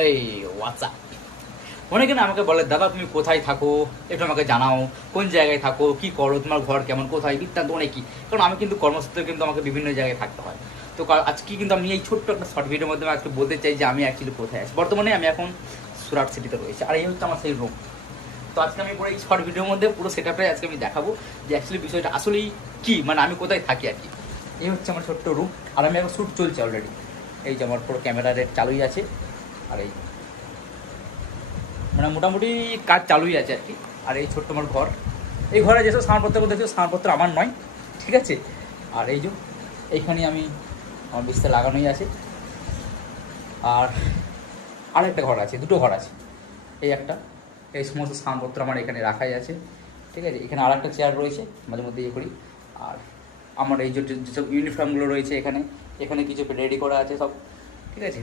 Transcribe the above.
এই হোয়াটসঅ্যাপ, অনেকে না আমাকে বলে দাদা তুমি কোথায় থাকো, একটু আমাকে জানাও, কোন জায়গায় থাকো, কি করো, তোমার ঘর কেমন, কোথায়, বৃত্তান্ত অনেকই। কারণ আমি কিন্তু কর্মসূত্রে কিন্তু আমাকে বিভিন্ন জায়গায় থাকতে হয়। তো আজকে কিন্তু আমি এই ছোট্ট একটা শর্ট ভিডিওর মাধ্যমে আজকে বলতে চাই যে আমি অ্যাকচুয়ালি কোথায় আছি। বর্তমানে আমি এখন সুরাট সিটিতে রয়েছি, আর এই হচ্ছে আমার সেই রুম। তো আজকে আমি পুরো এই শর্ট ভিডিওর মধ্যে পুরো সেটআপটাই আজকে আমি দেখাবো যে অ্যাকচুয়ালি বিষয়টা আসলেই কী, মানে আমি কোথায় থাকি আর কি। এই হচ্ছে আমার ছোট্ট রুম, আর আমি এখন শ্যুট চলছে অলরেডি। এই যে আমার পুরো ক্যামেরা রেট চালুই আছে, আর এই মানে মোটামুটি কাজ চালুই আছে আর কি। আর এই ছোট্ট আমার ঘর, এই ঘরে যেসব সামানপত্র দেখছো সামানপত্র আমার নয়, ঠিক আছে। আর এই যে এইখানে আমি আমার বিস্তার লাগানোই আছে। আর আরেকটা ঘর আছে, দুটো ঘর আছে, এই একটা, এই সমস্ত সামানপত্র আমার এখানে রাখাই আছে, ঠিক আছে। এখানে আর একটা চেয়ার রয়েছে, মাঝে মধ্যে ইয়ে করি। আর আমার এই যেসব ইউনিফর্মগুলো রয়েছে এখানে, এখানে কিছু রেডি করা আছে সব, ঠিক আছে।